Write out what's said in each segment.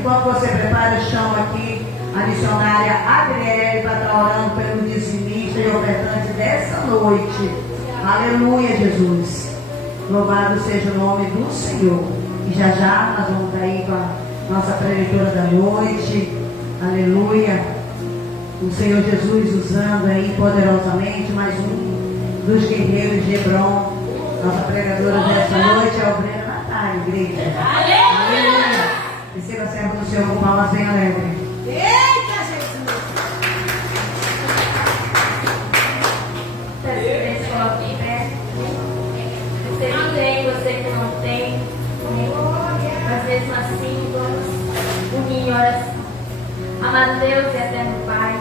Enquanto você prepara, eu chamo aqui a missionária Adriele para estar orando pelo dizimista e ofertante dessa noite. Aleluia, Jesus. Louvado seja o nome do Senhor. E já já nós vamos estar aí com a nossa preletora da noite. Aleluia. O Senhor Jesus usando aí poderosamente mais um dos guerreiros de Hebron. Nossa pregadora dessa noite é o Breno Natália, igreja. Aleluia. Receba a serva do Senhor com palmas bem alegre. Eita, Jesus! Você se coloca em pé. Você que tem, você que não tem. mesmo assim, vamos unir em oração. Amado Deus e eterno Pai,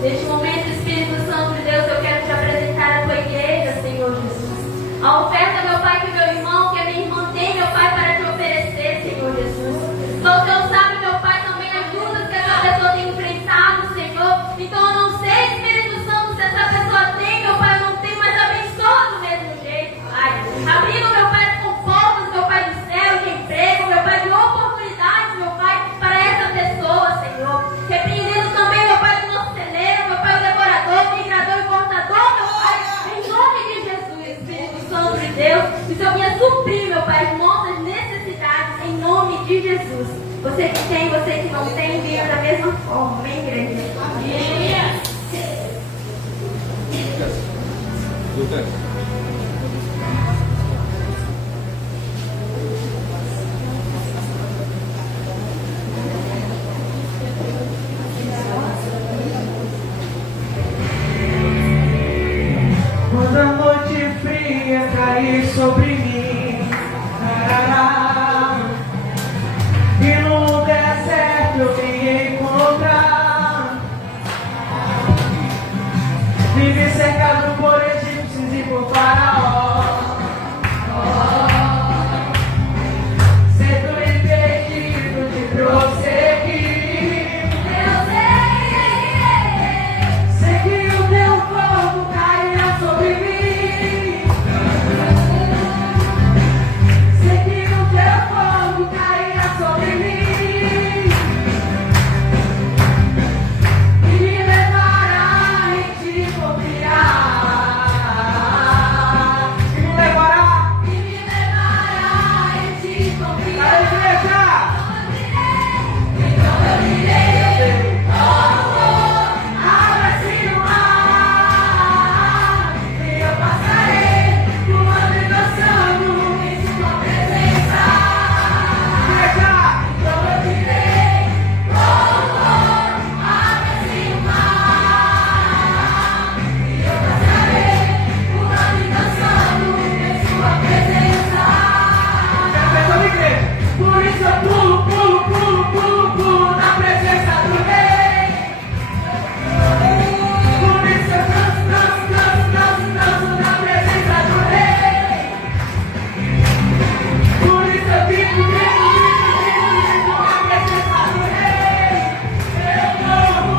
neste momento, Espírito Santo de Deus, eu quero te apresentar a tua igreja, Senhor Jesus. A oferta, meu Pai, que meu irmão, que a minha irmã tem, meu Pai, para te oferecer, Senhor Jesus. Só o Senhor sabe, meu Pai, também as lutas que essa pessoa tem enfrentado, Senhor. Então eu não sei, Espírito Santo, se essa pessoa tem, meu Pai, ou não tem, mas abençoa do mesmo jeito, Pai. Abrindo, meu Pai, com portas, meu Pai, do céu, de emprego, meu Pai, de oportunidades, meu Pai, para essa pessoa, Senhor. Repreendendo também, meu Pai, do nosso celeiro, meu Pai, o decorador, o migrador e cortador, meu Pai, em nome de Jesus, Espírito Santo de Deus, que o Senhor venha suprir, meu Pai, as nossas necessidades, em nome de Jesus. Você que tem, você que não tem, viva da mesma forma, amém, igreja? Amém. Lucas. Quando a noite fria cair sobre mim, e no deserto eu me encontrar, vive cercado por egípcios e por faraó, sendo impedido de prosseguir. Sei que o teu fogo cairá sobre mim. Sei que o teu fogo cairá sobre mim e me levará em ti confiar. E me levará em ti confiar. A igreja! Então eu direi, abra-se o mar, e eu passarei voando e dançando em sua presença. Então eu direi, abra-se o mar, e eu passarei voando e dançando em sua presença. Por isso eu pulo, pulo, pulo, pulo, pulo na presença do Rei. Por isso eu danço, danço, danço, danço, danço na presença do Rei. Por isso eu vivo, vivo, vivo, vivo, vivo na presença do Rei. Eu corro,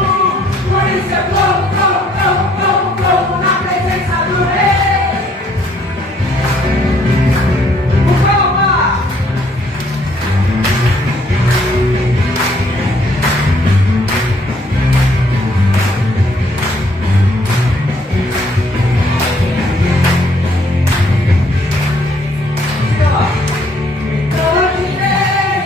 por isso eu corro, corro, corro, corro, corro na presença do Rei. Calma! Então eu direi,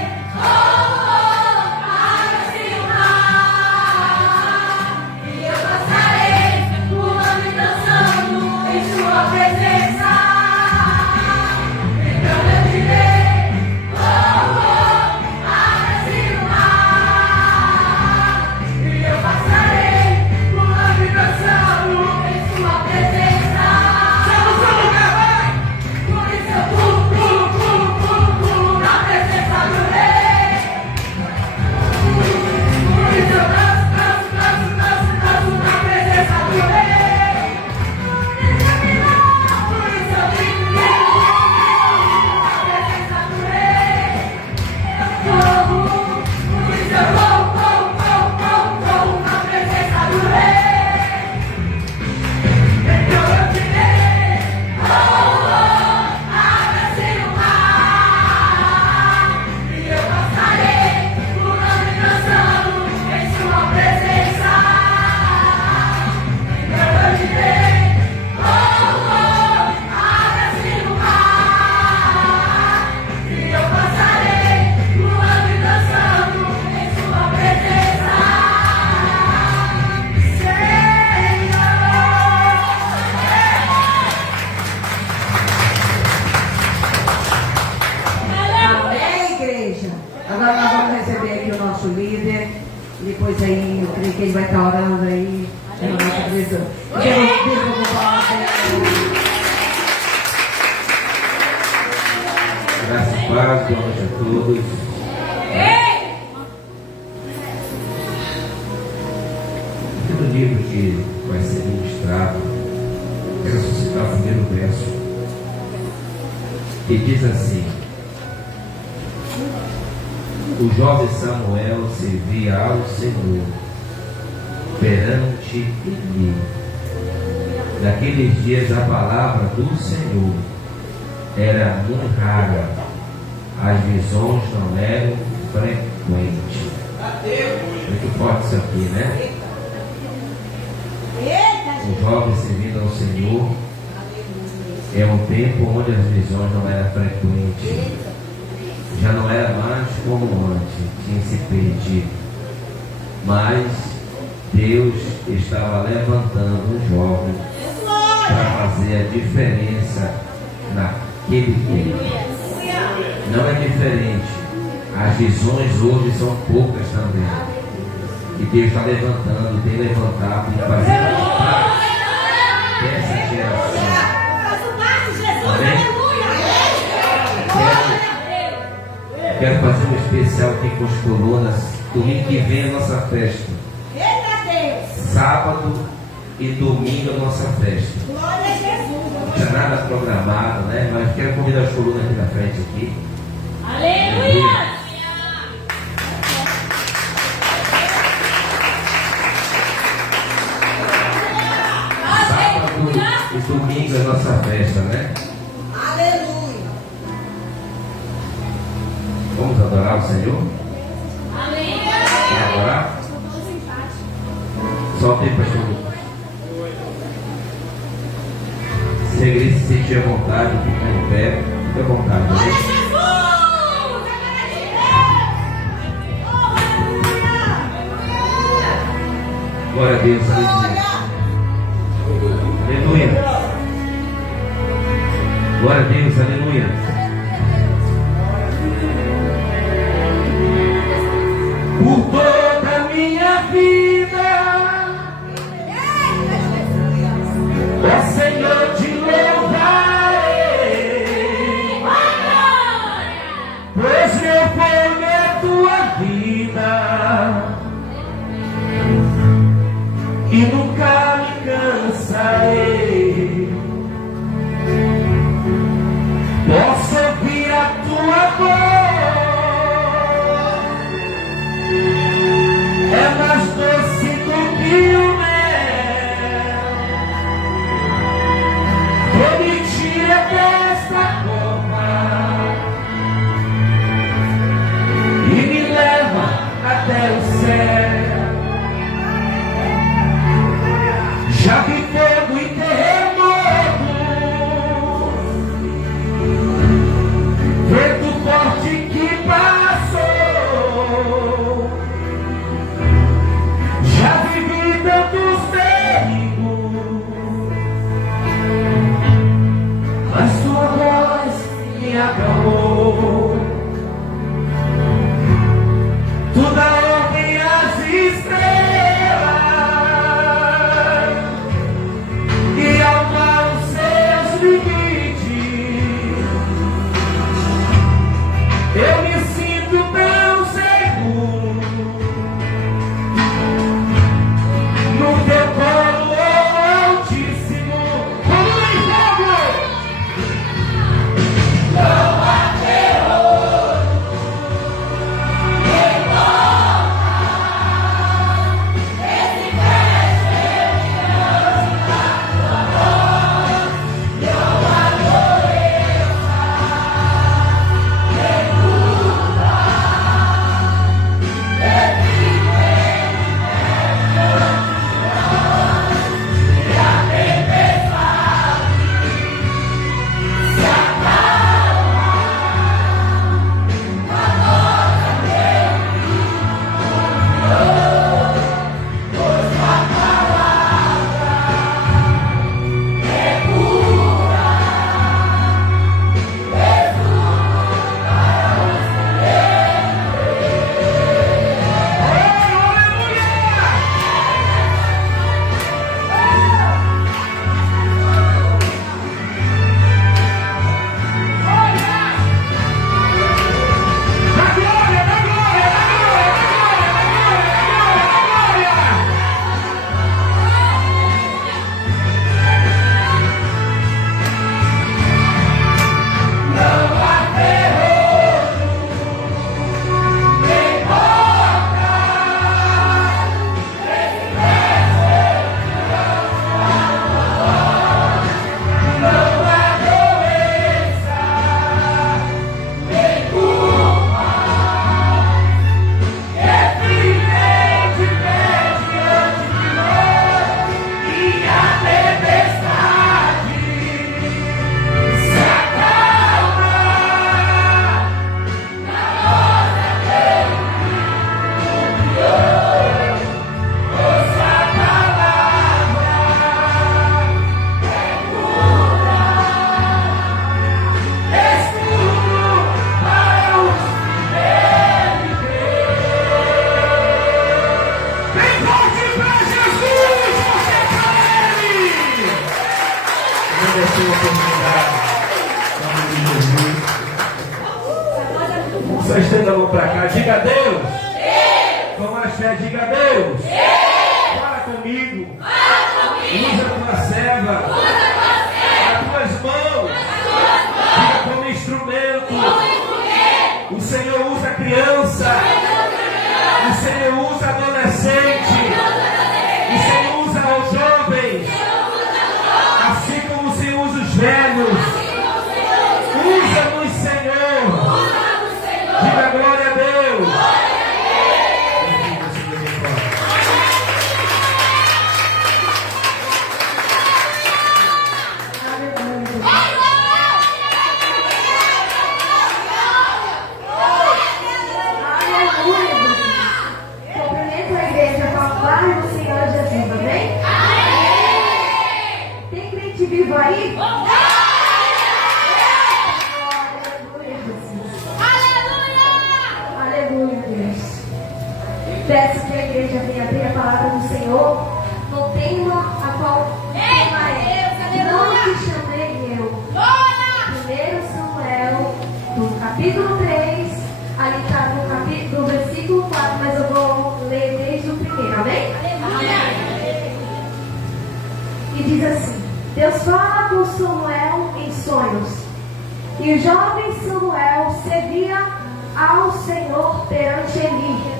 abra-se o mar, e eu passarei pulando e dançando em sua presença. Então eu direi, abra-se o mar, e eu passarei pulando e dançando em sua presença. Chama o seu lugar, vai! Por isso eu pulo, pulo, pulo, pulo, pulo na presença do Rei. Por isso eu danço, danço, danço, danço, danço na presença do Rei. Por isso eu vivo, vivo, vivo, vivo na presença do Rei. Eu corro, por isso eu corro, corro, corro, corro, corro na presença do Rei. Então eu direi, abra-se o mar, e eu passarei pulando e dançando em sua presença. Então eu direi, abra-se o mar, e eu passarei pulando e dançando em sua presença. Amém, igreja? Agora nós vamos receber aqui o nosso líder. Depois aí, eu creio que ele vai estar orando aí. Pela nossa igreja. Graças a Deus, boa noite a todos. que diz assim: o jovem Samuel servia ao Senhor perante ele. Naqueles dias a palavra do Senhor era muito rara, as visões não eram frequentes. Muito forte isso aqui, né? O jovem servindo ao Senhor é um tempo onde as visões não eram frequentes, já não era mais como antes, tinha se perdido. Mas Deus estava levantando um jovem para fazer a diferença naquele tempo. Não é diferente. As visões hoje são poucas também. E Deus está levantando, tem levantado e fazendo parte dessa geração. Amém? Quero fazer um especial aqui com as colunas. Domingo que vem é a nossa festa. Sábado e domingo é a nossa festa. Não tinha nada programado, né? Mas quero convidar as colunas aqui na frente aqui. Aleluia! Sábado e domingo é a nossa festa, né? Aleluia. Vamos adorar o Senhor? Amém! Vamos adorar? Solte aí, pastor Lucas. Se a igreja se sentir à vontade, fica em pé, fica à vontade. Olha Né? Jesus! Glória a Deus, aleluia. Aleluia. Glória a Deus, aleluia. Por toda a minha vida, ó Senhor, te louvarei, pois meu fogo é tua vida e nunca me cansarei. Posso ouvir a tua voz, é mais doce do que o mel. Ele me tira desta cova e me leva até o céu. Já vi fogo e terremoto, vento forte que passou. Já vivi tantos perigos, mas sua voz me acalmou. Tu dá ordem às estrelas e ao mar os seus limites. Eu me sinto tão seguro no teu colo, oh Altíssimo. Como em fogo! Não há terror, nem morte, esse pé não há doença, nem luta. Só estenda a mão para cá. Diga a Deus. Com mais fé, diga a Deus. Fala comigo. Usa a tua serva. As tuas mãos. Diga como instrumento. O Senhor usa a criança. O Senhor usa adolescente. O Senhor usa os jovens. Assim como o Senhor usa os velhos. Usa-nos, Senhor. Diga glória a Deus. Cumprimento a igreja com a paz do Senhor Jesus, amém? Tem crente vivo aí? Aleluia, Deus. Peço que a igreja venha abrir a palavra do Senhor no tema a qual não te chamei eu. 1 Samuel, do capítulo 3, ali está no versículo 4, mas eu vou ler desde o primeiro, amém? E diz assim: Deus fala com Samuel em sonhos. E o jovem Samuel servia ao Senhor perante Eli.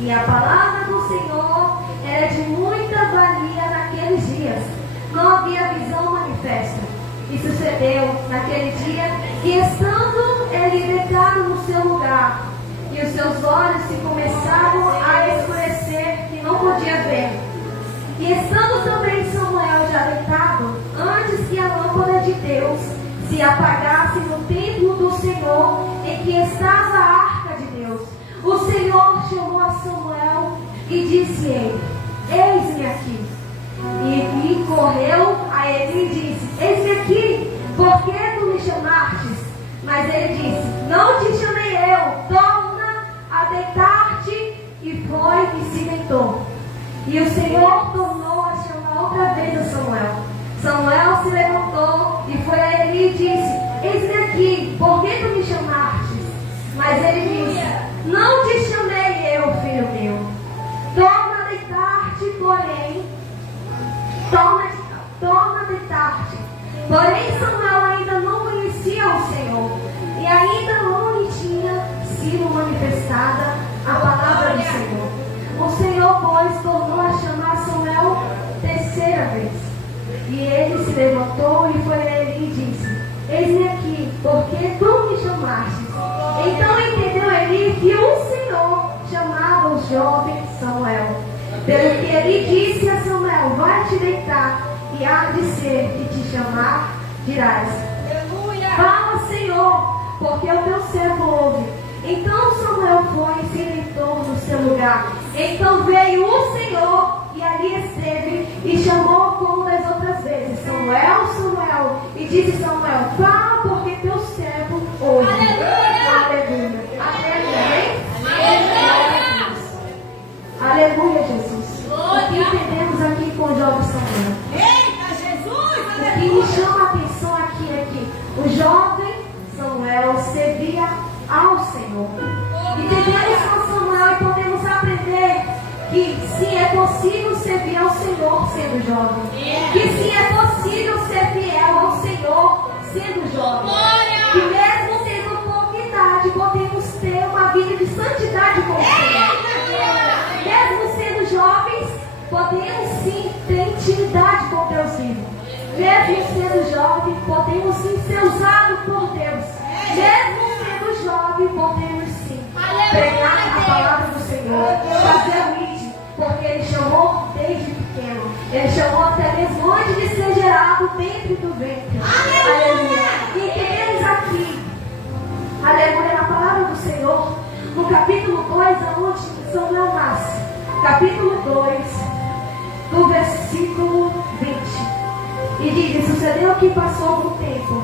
E a palavra do Senhor era de muita valia naqueles dias. Não havia visão manifesta. E sucedeu naquele dia que, estando ele deitado no seu lugar, e os seus olhos se começavam a escurecer, que não podia ver. E estando também Samuel já deitado, antes que a lâmpada de Deus se apagasse no templo do Senhor, em que estava a arca de Deus, o Senhor chamou a Samuel e disse ele: Eis-me aqui. E correu a ele e disse: Eis-me aqui, por que tu me chamastes? Mas ele disse: Não te chamei eu, torna a deitar-te. E foi e se deitou. E o Senhor tornou a chamar outra vez a Samuel. Samuel se levantou e foi a ele e disse: Eis-me aqui, por que tu me chamastes? Mas ele disse: Não te chamei eu, filho meu. Torna a deitar-te, porém. Torna a deitar-te. Porém, Samuel ainda não conhecia o Senhor, e ainda não lhe tinha sido manifestada a palavra do Senhor. O Senhor, pois, tornou a chamar Samuel terceira vez. E ele se levantou e foi a ele e disse: Eis-me aqui, porque tu me chamaste. Então entendeu Eli que o Senhor chamava o jovem Samuel. Pelo que ele disse a Samuel: Vai te deitar, e há de ser que te chamar, dirás: Fala, Senhor, porque o teu servo ouve. Então Samuel foi e se deitou no seu lugar. Então veio o Senhor e ali esteve e chamou como das outras vezes: Samuel, Samuel. E disse Samuel: Fala, porque teu servo ouve. Aleluia. Aleluia, Jesus. O que entendemos aqui com o jovem Samuel? O que me chama a atenção aqui é que o jovem Samuel servia ao Senhor. Entendemos com Samuel e podemos aprender que sim, é possível servir ao Senhor sendo jovem. Que sim, é possível ser fiel ao Senhor sendo jovem. Que mesmo tendo pouca idade, podemos ter uma vida de santidade com o Senhor. Mesmo sendo jovens, podemos sim ter intimidade com Deus vivo. Mesmo sendo jovem, podemos sim ser usados por Deus. Mesmo sendo jovem, podemos sim pregar a palavra do Senhor, fazer o ritmo, porque Ele chamou desde pequeno. Ele chamou até mesmo antes de ser gerado dentro do ventre. Aleluia. E entendemos aqui, aleluia, na palavra do Senhor, no capítulo 2, aonde Samuel nasce. Capítulo 2, do versículo 20. E diz: Sucedeu que passou algum tempo,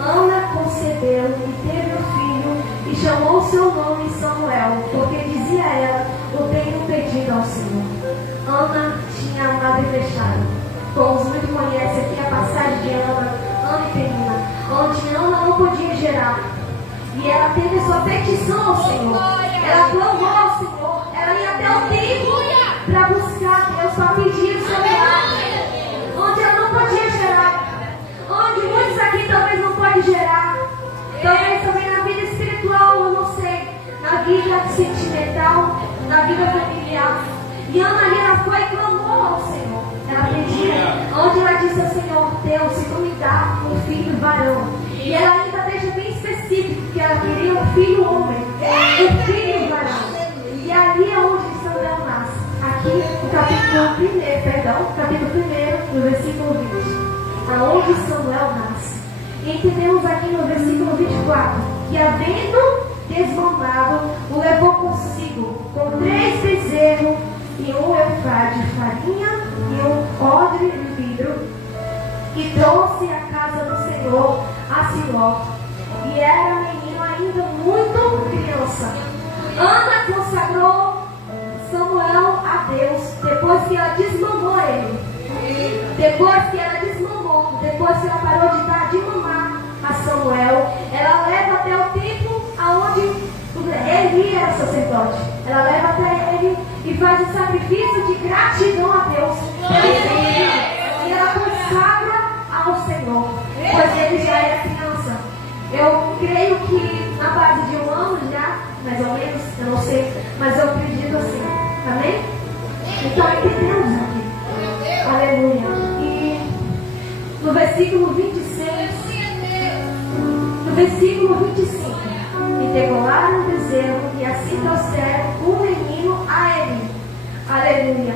Ana concebeu e teve um filho, e chamou seu nome Samuel, porque dizia ela: Eu tenho pedido ao Senhor. Ana tinha um nave fechado. Como os muitos conhecem aqui a passagem de Ana e Penina, onde Ana não podia gerar. E ela teve sua petição ao Senhor. Ela clamou ao Senhor. Ela ia até o templo para buscar Deus, para pedir o seu milagre. Onde ela não podia gerar. Onde muitos aqui talvez não podem gerar. Talvez também na vida espiritual, eu não sei. Na vida sentimental, na vida familiar. E Ana ali, ela foi e clamou ao Senhor. Ela pediu, onde ela disse ao Senhor: Deus, se tu me dá um filho varão. E ela ainda deixa bem específico que ela queria um filho homem, um filho varão. E ali é onde Samuel nasce. Aqui no capítulo 1, no versículo 20. Aonde Samuel nasce. E entendemos aqui no versículo 24 que, havendo desmamado, o levou consigo com 3 bezerros e um ephá de farinha e um odre de vidro, e trouxe à casa do Senhor a Siló. E era menino ainda muito criança. Ana consagrou Samuel a Deus depois que ela desmamou ele. Depois que ela desmamou, depois que ela parou de dar de mamar a Samuel, ela leva até o templo aonde Eli era sacerdote. Ela leva até ele e faz um sacrifício de gratidão a Deus. E ela consagra ao Senhor, pois ele já era criança. Eu creio que na base de 1 ano já, mais ou menos, eu não sei, mas eu acredito assim. Amém? Então entendemos aqui. Aleluia. E no versículo 26, no versículo 25, e degolaram o bezerro, e assim trouxeram um menino a ele. Aleluia.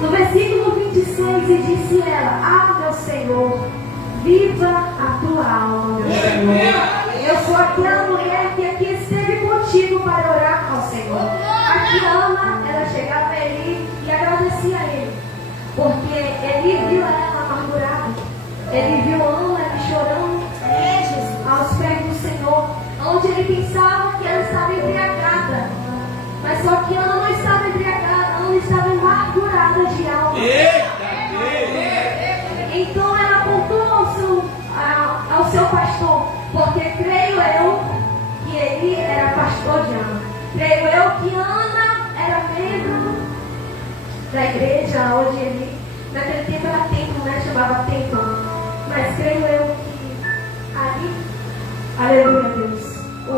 No versículo 26, e disse ela: Ah, meu Senhor, viva a tua alma, meu Senhor. Eu sou aquela mulher que aqui esteve contigo para orar ao Senhor. Aqui Ana, ela chegava a Eli e agradecia a ele, porque ele viu ela amargurada. Ele viu Ana chorando aos pés do Senhor, onde ele pensava que ela estava embriagada. Mas só que Ana não estava embriagada, Ana estava amargurada de alma. Então ela apontou ao seu pastor, porque creio eu que ele era pastor de Ana. Creio eu que Ana era membro da igreja onde ele, naquele tempo era templo, né? Chamava templo. Mas creio eu que ali, aleluia, Deus, o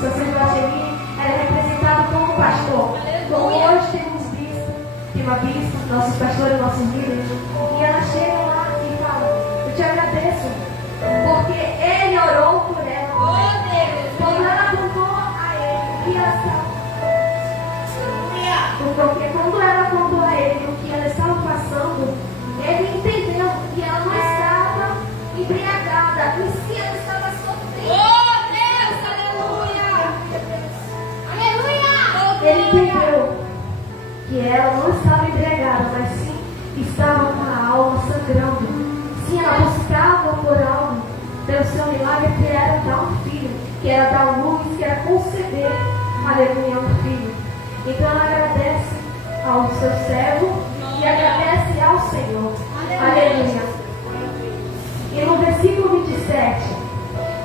sacerdote ali era representado como pastor. Como hoje temos bispo, tem uma bispa, nossos pastores, nossos líderes, e ela chega lá e fala: eu te agradeço, porque ele orou por ela. Quando ela contou a ele o que ela estava, porque quando ela contou a ele o que ela estava passando, ele entendeu que ela não estava embriagada, e sim ela estava sofrendo. Ele entendeu que ela não estava embriagada, mas sim estava com a alma sangrando. Sim, ela buscava por algo pelo seu milagre, que era dar um filho, que era dar luz, que era conceber, aleluia, um filho. Então ela agradece ao seu servo e agradece ao Senhor. Aleluia. E no versículo 27,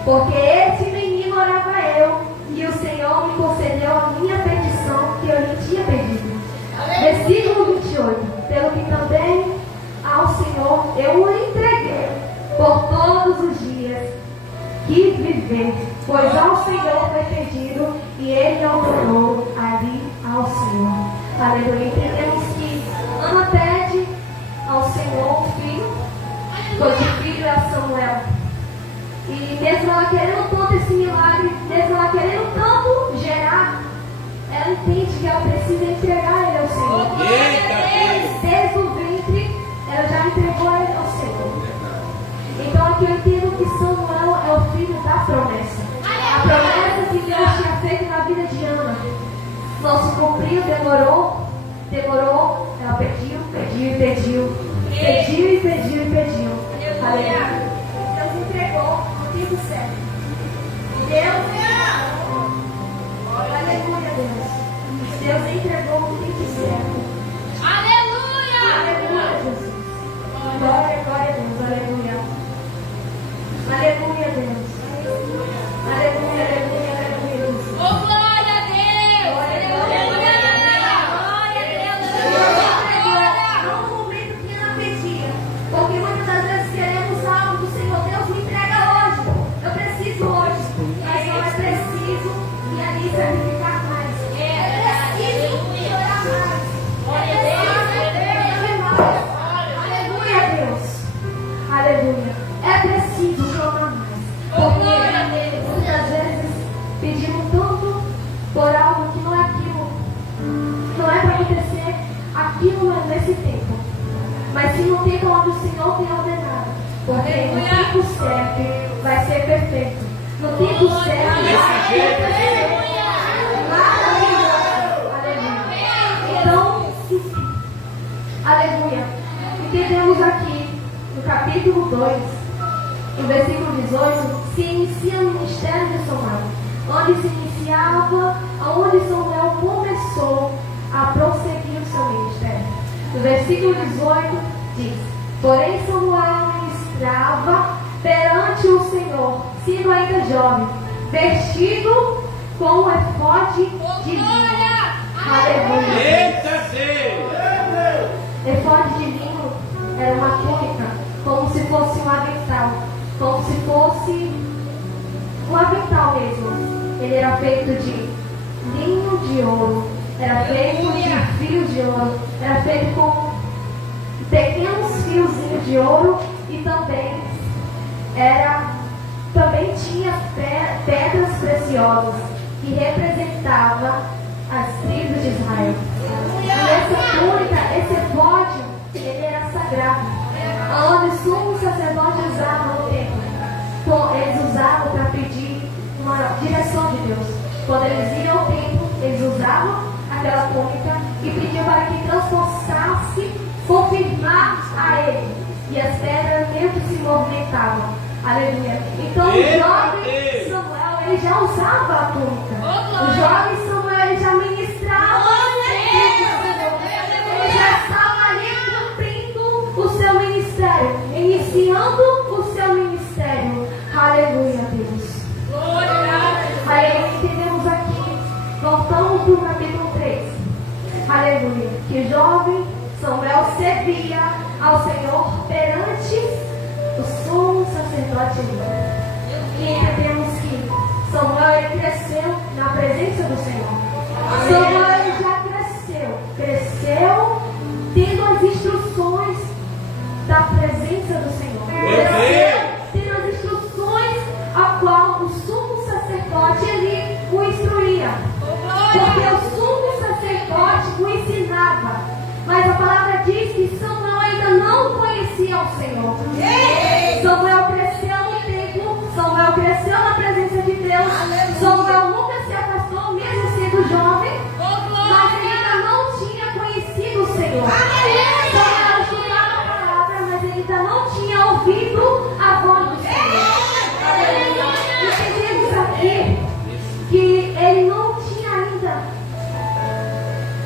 porque esse menino orava eu, e o Senhor me concedeu a minha petição que eu lhe tinha pedido. Versículo 28, pelo que também ao Senhor eu o entreguei por todos os dias que viver, pois ao Senhor foi pedido e ele ordenou ali ao Senhor. Aleluia. Entendemos que Ana pede ao Senhor um filho, pois o filho é Samuel. E mesmo ela querendo tanto esse milagre, mesmo ela querendo tanto gerar, ela entende que ela precisa entregar ele ao Senhor. Desde o ventre, ela já entregou ele ao Senhor. Então aqui eu entendo que Samuel é o filho da promessa. A promessa que Deus tinha feito na vida de Ana. Não se cumpriu, demorou, ela pediu. Aleluia. Deus entregou no tempo certo. Deus, aleluia, Deus. Deus entregou no tempo certo. Aleluia, Jesus. Glória a Deus, aleluia. Aleluia, Deus. Aleluia. sacrificar mais. É preciso chorar mais. Aleluia, Deus. Aleluia. É preciso chorar mais. Porque muitas vezes pedimos tanto por algo que não é aquilo. Não é para acontecer aquilo nesse tempo. Mas sim no tempo onde o Senhor tem ordenado. Porque no tempo certo vai ser perfeito. No tempo certo vai ser perfeito. Então, aleluia. Entendemos aqui no capítulo 2, no versículo 18, se inicia o ministério de Samuel. Onde Samuel começou a prosseguir o seu ministério. No versículo 18 diz: porém Samuel ministrava perante o Senhor, sendo ainda jovem, vestido com um efode de linho. Aleluia. Efode de linho era uma túnica, como se fosse um avental, como se fosse um avental mesmo. Ele era feito de linho de ouro, era feito de fios de ouro, era feito com pequenos fiozinhos de ouro e também tinha pedras preciosas que representavam as tribos de Israel. E essa túnica, esse efode, ele era sagrado, onde os sumos sacerdotes usavam no templo. Eles usavam para pedir uma direção de Deus. Quando eles iam ao templo, eles usavam aquela túnica e pediam para que Deus possa confirmar a ele. E as pedras meio que se movimentavam. Aleluia. Então o jovem Samuel, ele já usava a túnica. O jovem Samuel, ele já ministrava. Ele já estava ali cumprindo o seu ministério, iniciando o seu ministério. Aleluia, Deus. Aí entendemos aqui, voltamos para o capítulo 3. Aleluia. Que o jovem Samuel servia ao Senhor perante o sumo sacerdote Eli. E entendemos que Samuel cresceu na presença do Senhor. Samuel já cresceu tendo as instruções da presença do Senhor. Cresceu tendo as instruções a qual o sumo sacerdote Eli o instruía. Porque o sumo sacerdote o ensinava. Mas a palavra diz que Samuel ainda não conhecia o Senhor. Samuel cresceu no templo, Samuel cresceu na presença de Deus. Samuel nunca se afastou, mesmo sendo jovem, mas ele ainda não tinha conhecido o Senhor. Samuel estudava a palavra, mas ele ainda não tinha ouvido a voz do Senhor. Entendemos aqui que ele não tinha ainda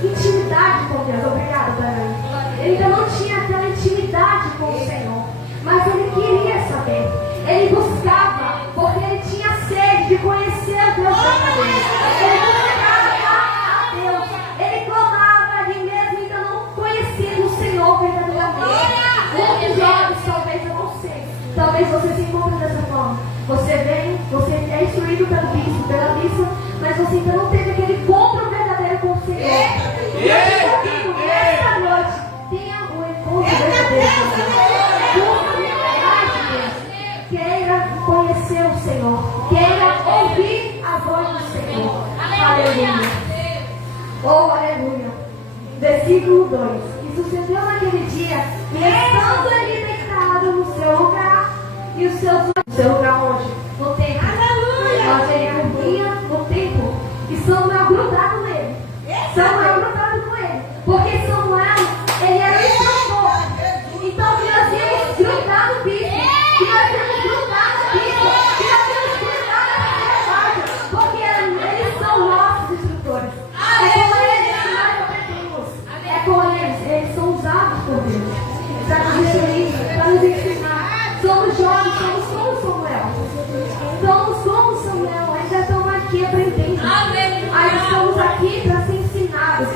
intimidade com Deus. Obrigada, Dani. Ele ainda não tinha aquela intimidade com o Senhor, mas ele queria saber. Ele buscava, porque ele tinha sede de conhecer o Deus verdadeiro. Ele buscava a Deus. Ele clamava ali mesmo, ainda não conhecendo o Senhor verdadeiramente. Muitos jovens, talvez eu não sei, talvez você se encontre dessa forma. Você é instruído pelo bispo, pela bispa, mas você ainda não teve aquele encontro verdadeiro com o Senhor. Esta noite, tenha um encontro verdadeiro com o Senhor. Queira conhecer o Senhor. Queira ouvir a voz do Senhor. Aleluia. Oh, aleluia. Versículo 2. E sucedeu naquele dia, e estando ele deitado no seu lugar, e os seus olhos, no seu lugar onde? No templo. Onde ele dormia no templo. E Samuel grudado nele. Samuel grudado com ele. Porque Samuel, ele era instrutor. Então que nós temos grudado o bispo. Que nós temos grudado o bispo. Que nós temos grudado a igreja. Porque eles são nossos instrutores. É com eles que nós aprendemos. É com eles são usados por Deus. Para nos instruir, para nos ensinar. Somos jovens, somos como Samuel. Somos como Samuel, ainda estamos aqui aprendendo. Ainda estamos aqui para ser ensinados.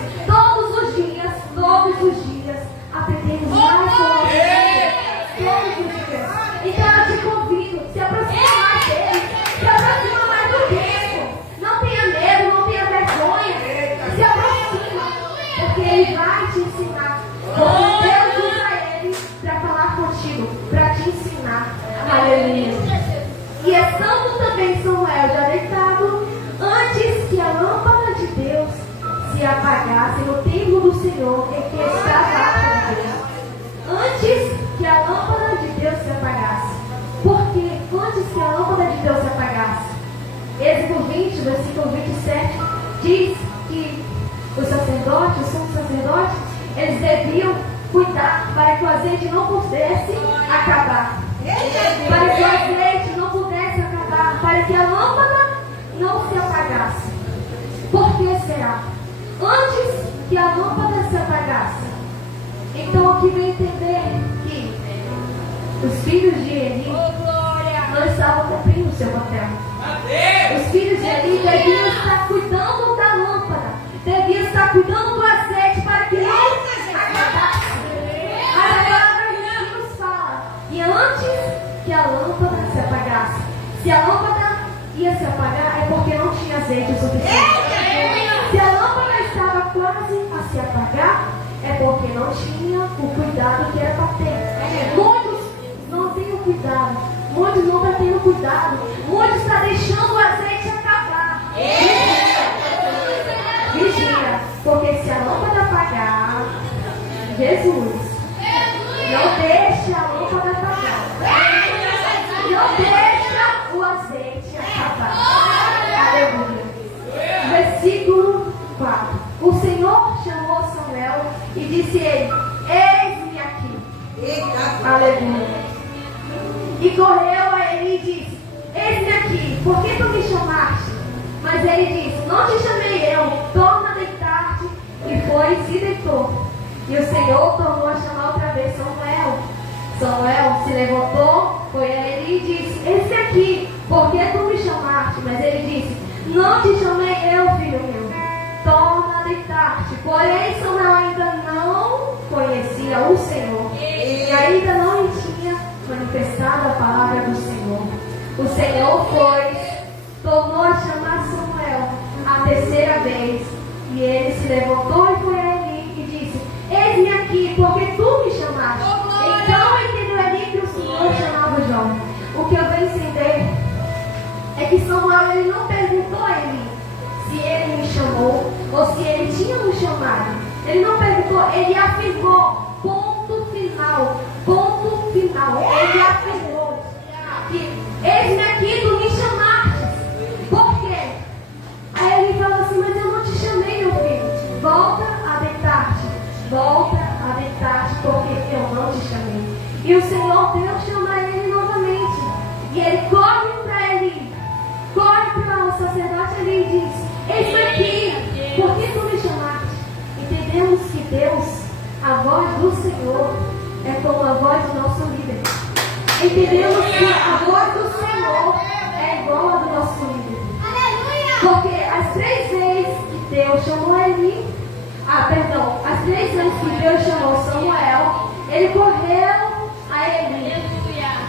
Aleluia. E estando também Samuel já deitado, antes que a lâmpada de Deus se apagasse no templo do Senhor em que estava a arca de Deus. Antes que a lâmpada de Deus se apagasse. Porque antes que a lâmpada de Deus se apagasse, Êxodo 20, versículo 27, diz que os sacerdotes, os sumos sacerdotes, eles deviam cuidar para que o azeite não pudesse acabar. Para que o azeite não pudesse acabar, para que a lâmpada não se apagasse. Por que será? Antes que a lâmpada se apagasse. Então aqui vem entender que os filhos de Eli não estavam cumprindo o seu papel. Os filhos de Eli deviam estar cuidando da lâmpada, deviam estar cuidando do azeite para que não acabasse. A palavra de Deus fala que antes que a lâmpada se apagasse, se a lâmpada ia se apagar é porque não tinha azeite o suficiente. Se a lâmpada estava quase a se apagar, é porque não tinha o cuidado que era para ter. Muitos não têm o cuidado, muitos não estão tendo cuidado, muitos estão deixando o azeite acabar. Vigia, porque se a lâmpada apagar, Jesus, não deixa a lâmpada apagar, não deixa o azeite acabar. Aleluia. Versículo 4. O Senhor chamou Samuel e disse a ele: eis-me aqui. Aleluia. E correu a ele e disse: eis-me aqui, por que tu me chamaste? Mas ele disse: não te chamei eu, torna a deitar-te. E foi e se deitou. E o Senhor tornou a chamar outra vez Samuel. Samuel se levantou, foi a ele e disse: eis-me aqui, por que tu me chamaste? Mas ele disse: não te chamei eu, filho meu, torna a deitar-te. Porém Samuel ainda não conhecia o Senhor e ainda não lhe tinha manifestado a palavra do Senhor. O Senhor, pois, tornou a chamar Samuel a terceira vez. E ele se levantou e foi a Eli e disse: eis-me aqui, porque tu me chamaste. Então entendeu Eli que o Senhor chamava o jovem. O que eu venho entender é que Samuel ele não perguntou a Eli se ele me chamou ou se ele tinha me chamado. Ele não perguntou, ele afirmou. Ponto final. Ponto final. Ele afirmou que eis-me aqui, tu me chamaste. Por quê? Aí ele falou assim: mas eu não te chamei, meu filho. Volta a deitar-te. Volta a deitar-te, porque eu não te chamei. E o Senhor Deus chama ele novamente. E ele corre para ele. Corre para o sacerdote ali e diz: eis-me aqui, por que tu me chamaste? Entendemos que Deus, a voz do Senhor, é como a voz do nosso líder. Entendemos que a voz do Senhor é igual a do nosso líder. Porque as 3 vezes que Deus chamou Eli, as 3 vezes que Deus chamou Samuel, ele correu a Eli.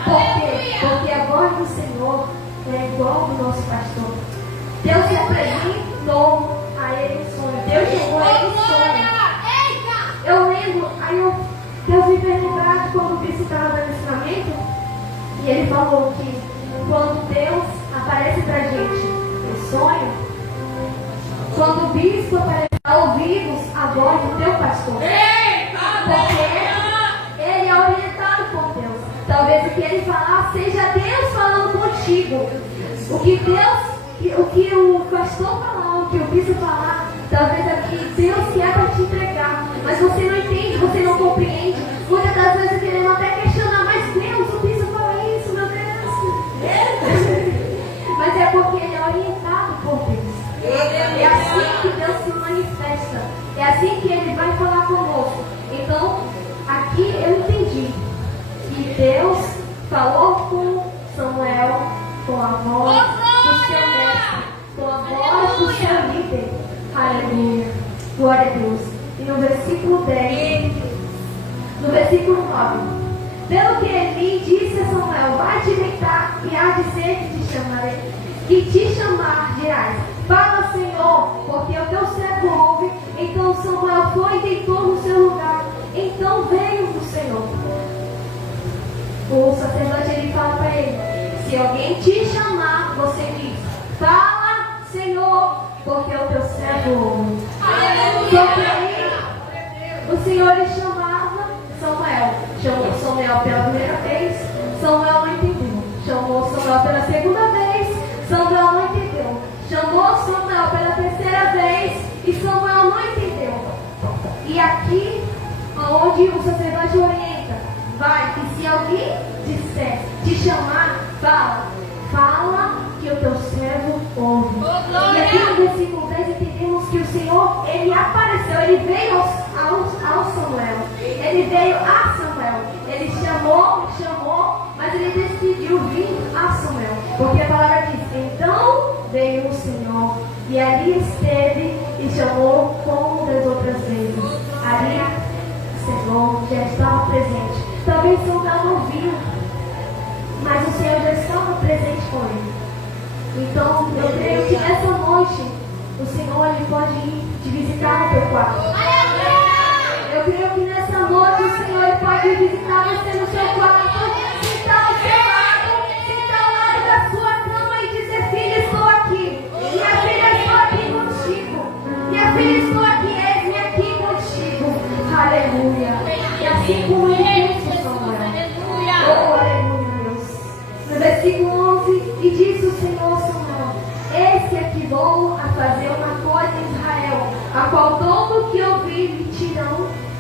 Por quê? Porque a voz do Senhor é igual do nosso pastor. Deus se apresentou a ele em sonho. Deus chamou ele em sonho. Eu lembro, Deus me fez lembrar de quando o bispo estava dando ensinamento. E ele falou que quando Deus aparece pra gente em sonho, quando o bispo aparece, ouvimos a voz do teu pastor. Porque ele é orientado por Deus. Talvez o que ele falar seja Deus falando contigo. O que o pastor falar, o que o bispo falar, talvez é o que Deus quer para te entregar. Mas você não entende, você não compreende. Muitas das vezes querendo até questionar: mas Deus, o bispo fala isso, meu Deus. Mas é porque ele é orientado por Deus. É assim que Deus se manifesta. É assim que ele vai falar conosco. Então, aqui eu entendi que Deus falou com Samuel com a voz do seu mestre, com a voz do seu líder. Aleluia. Glória a Deus. E no versículo 10, no versículo 9: pelo que Eli disse a Samuel: vai te deitar, e há de ser que te chamar, dirás: fala, Senhor, porque o teu servo ouve. Então Samuel foi e deitou no seu lugar. Então veio o Senhor. o sacerdote ele fala para ele: se alguém te chamar, você diz: fala, Senhor, porque o teu servo ouve. Só que aí o Senhor lhe chamava Samuel. Chamou Samuel pela primeira vez, Samuel não entendeu. Chamou Samuel pela segunda vez, Samuel não entendeu. Chamou Samuel pela terceira vez e Samuel não entendeu. E aqui, onde o sacerdote orienta, vai, que se alguém disser, te chamar, fala que o teu servo ouve. E aqui no versículo 10 entendemos que o Senhor, ele apareceu, ele veio ao Samuel. Ele veio a Samuel. Ele chamou, mas ele decidiu vir a Samuel. Porque a palavra diz: então veio o Senhor e ali esteve e chamou como das outras vezes. Ali o Senhor já estava presente. Talvez Samuel não viu, mas o Senhor já estava presente com ele. Então eu creio que nessa noite o Senhor ele pode ir te visitar no teu quarto. Eu creio que nessa noite o Senhor ele pode ir visitar você no seu quarto, sentar ao seu lado, sentar ao lado da sua cama e dizer: filha, estou aqui. Minha filha, estou aqui contigo. Minha filha, estou aqui, eis-me aqui contigo. Aleluia. E assim como ele fez com Samuel. Oh, aleluia, Deus. No versículo 11, e disse o Senhor a Samuel: eis que aqui vou a fazer uma coisa em Israel, a qual todo que ouvir lhe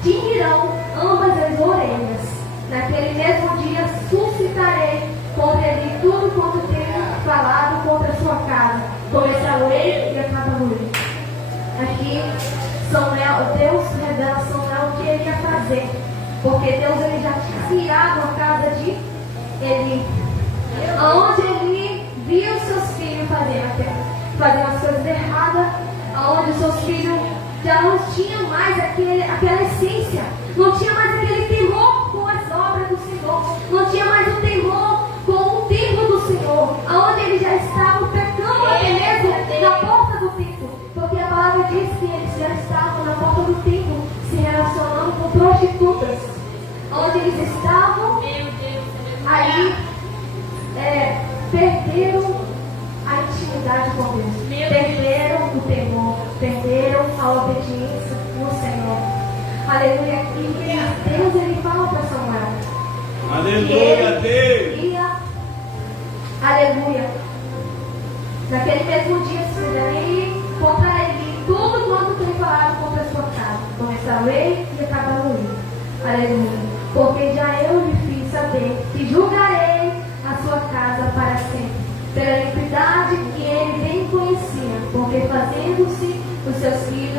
tinirão ambas as orelhas. Naquele mesmo dia suscitarei contra ele tudo quanto tenho falado contra a sua casa. Começarei e acabarei. Aqui Deus revela a Samuel o que ele ia fazer, porque Deus ele já tinha criado a casa de Eli, onde ele via os seus filhos fazendo as coisas erradas, onde os seus filhos já não tinham mais aquela essência, não tinha mais aquele temor com as obras do Senhor, não tinha mais o temor com o templo do Senhor, onde eles já estavam pecando até mesmo na porta do templo, porque a palavra diz que eles já estavam na porta do templo se relacionando com prostitutas, onde eles estavam aí perderam a intimidade com Deus, perderam o temor, perderam a obediência no Senhor. Aleluia. E Deus ele fala para Samuel: aleluia, Deus. Aleluia. Naquele mesmo dia sucederei contra ele tudo quanto tem falado contra a sua casa. Começarei e acabarei. Aleluia. Porque já eu lhe fiz saber que julgarei a sua casa para sempre, pela iniquidade que ele bem conhecia, porque fazendo-se os seus filhos